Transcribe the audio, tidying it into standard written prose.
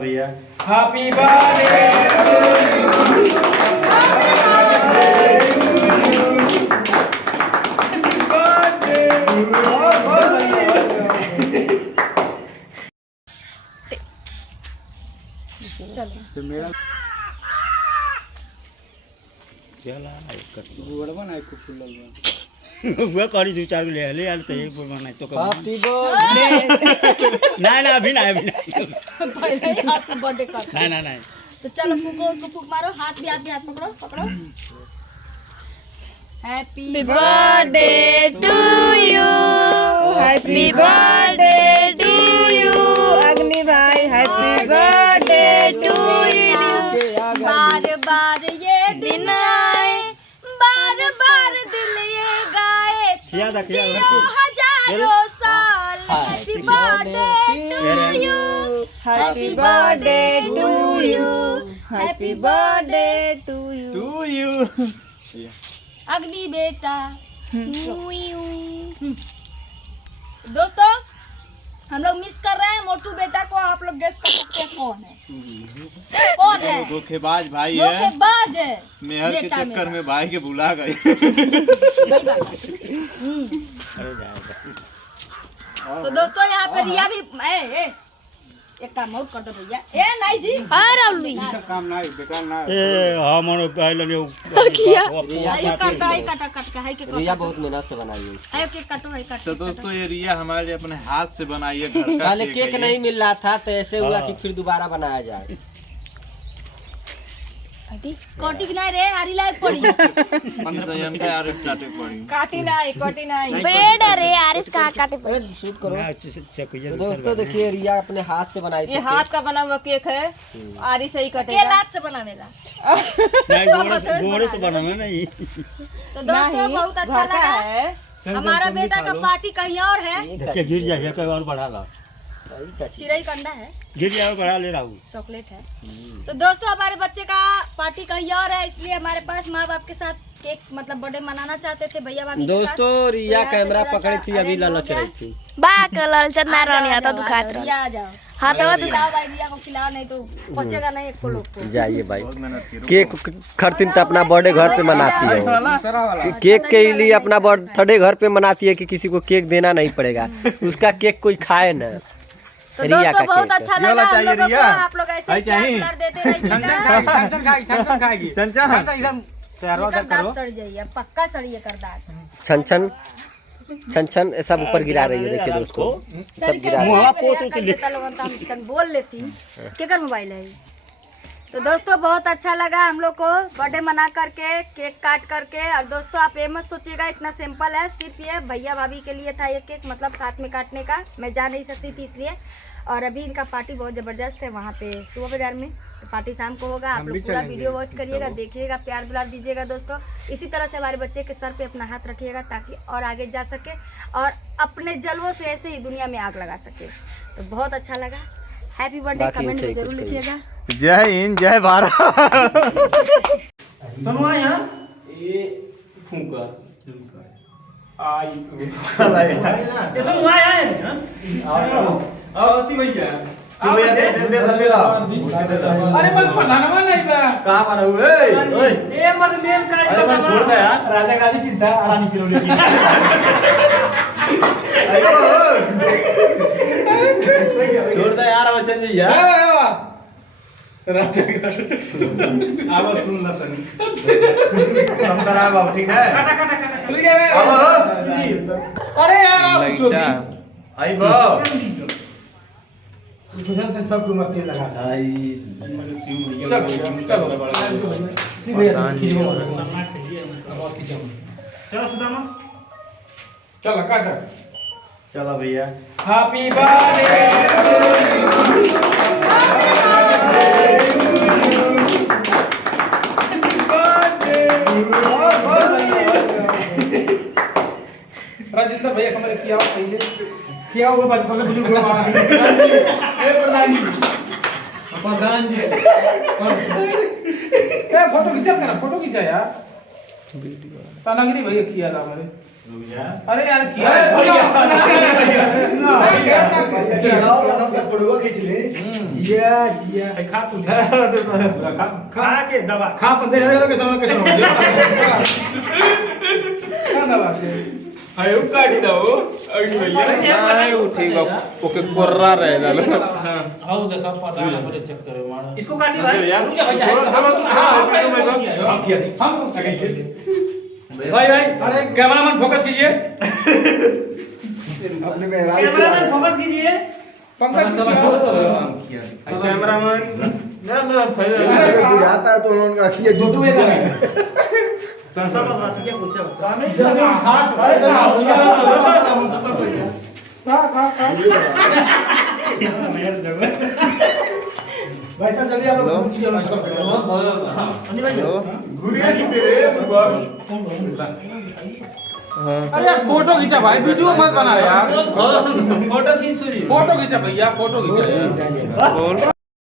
भैया happy birthday तो मेरा क्या ला गुड़ बनाए को फूल लगा वो करी दो चार ले ले यार तो एक फूल बनाए तो हैप्पी बर्थडे ना अभी ना पहले हैप्पी बर्थडे कर ना तो चलो फूको उसको फूक मारो हाथ भी हाथ पकड़ो happy birthday to you happy birthday to you Agni भाई हैप्पी बर्थडे टू यू बार बार ये दिन आए बार बार दिल ये गाए जियो हजारों साल happy birthday to you happy birthday to you happy birthday to you Agni बेटा दोस्तों हम लोग मिस कर रहे हैं मोटू बेटा को। आप लोग गेस कर सकते हैं कौन है धोखेबाज भाई है, धोखेबाज है। मेहर के बेटा चक्कर मेरा। में भाई के भुला गए। वही बात है। तो दोस्तों यहाँ पे रिया भी एक काम और कर दो भैया। ए नहीं जी काम ना बेकार ना ए हां मनो कहले ने ये काटा है काटा काट का है के रिया बहुत मेहनत से बनाई है। है के काटो है काटो। तो दोस्तों ये रिया हमारे अपने हाथ से बनाई है घर का पहले केक नहीं मिल रहा था तो ऐसे हुआ कि फिर दोबारा बनाया जाए। कोटी की नहीं रे हरी लायक पड़ी काटी नहीं ब्रेड अरे यार इसका काटे पर शूट करो। चकिया तो दोस्तों देखिए रिया अपने हाथ से बनाई थी। ये हाथ का बना हुआ केक है आरी से ही के कटेगा लात से बनावेला। नहीं गोड़े से बनाना नहीं तो दोस्तों बहुत अच्छा घर का लगा। है हमारा बेटा का पार्टी कहीं और है। अच्छा गिर जाए कोई और बढ़ा ला चिरई कंडा है गिर जाए बढ़ा ले रहा हूं चॉकलेट है। तो दोस्तों हमारे बच्चे का पार्टी कहीं और है इसलिए हमारे पास माँ बाप के साथ केक मतलब बर्थडे मनाना चाहते थे भैया भाभी के साथ। दोस्तों रिया तो कैमरा थोड़ा सा पकड़ी थी अभी arrange हो लालच गया। रही थी। बा कलर चतना रानी आता दुखात रहा रिया आ जाओ हाँ तो खिलाओ भाई रिया को खिलाओ नहीं तो पहुंचेगा नहीं एक को लोग को। जाइए भाई केक खरतीन तो अपना बर्थडे घर पे मनाती है। केक के लिए अपना बर्थडे घर पे मनाती है कि किसी को केक देना नहीं पड़ेगा। उसका केक कोई खाए ना। तो रिया दोस्तों का बहुत केक अच्छा लगा हम लोगों को। आप लोग ऐसे ही प्यार दुलार देते रहिएगा। एकर दांत सड़ जाइए पक्का सड़िए कर दांत। छन छन सब ऊपर गिरा रही है देखिए दोस्तों। तरीके हम बोल लेती केकर मोबाइल है ये? तो दोस्तों बहुत अच्छा लगा हम लोग को बर्थडे मना करके केक काट करके। और दोस्तों आप ये मत सोचिएगा इतना सिंपल है। सिर्फ ये भैया भाभी के लिए था ये केक मतलब साथ में काटने का। मैं जा नहीं सकती थी इसलिए। और अभी इनका पार्टी बहुत ज़बरदस्त है वहाँ पे सुबह बाजार में। तो पार्टी शाम को होगा। आप लोग पूरा वीडियो वॉच करिएगा देखिएगा प्यार दुलार दीजिएगा दोस्तों। इसी तरह से हमारे बच्चे के सर पे अपना हाथ रखिएगा ताकि और आगे जा सके और अपने जलवों से ऐसे ही दुनिया में आग लगा सके। तो बहुत अच्छा लगा। हैप्पी बर्थडे कमेंट में जरूर लिखिएगा। जय हिंद जय भारत। सुनवा यहाँ ये फूंका आई ये सुनवा आए आओ सी भैया दे अरे पर प्रधानवा नहीं बा कहां पर हुए ए मत मेन का अरे छोड़ दे यार राजा गाजी चिंता रानी किलो ले छोड़ दे यार बच्चन जी यार राजा आवाज सुन ला तनी हम करा बाबू ठीक है काटा ठीक है अरे यार आप चोदी आई बा सब को मत लगा आई चलो सुदामा चलो काटा चलो भैया हैप्पी बर्थडे राजेंद्र भैया हमारे किया पहले किया हुआ बात सबसे बुजुर्ग लोग ए प्रधान जी ए फोटो खींचा यार वीडियो तानागिरी भैया किया था हमारे अरे यार किया फोटो खींच ले जिया जिया खा तू खा के दबा खा पंदे के समय कैसे हो गया खा दबा के आयो काटी दाओ अगली भैया नहीं उठेगा ओके कोर्रा रहेगा ना हां आओ देखा पता है बोले चेक करो मार इसको काटी भाई रुक जा भाई हां हम किया हम सेकंड चलिए भाई भाई अरे कैमरामैन फोकस कीजिए अपने में कैमरामैन फोकस कीजिए पंकज कैमरामैन बुझाता है तो उन्होंने किया जुटू है सब बात क्या पूछा बता हाथ भाई साहब जल्दी आप लोग घुरिया की तेरे अरे यार फोटो खींचा भाई वीडियो मत बना यार फोटो खींच भैया फोटो खींचा यार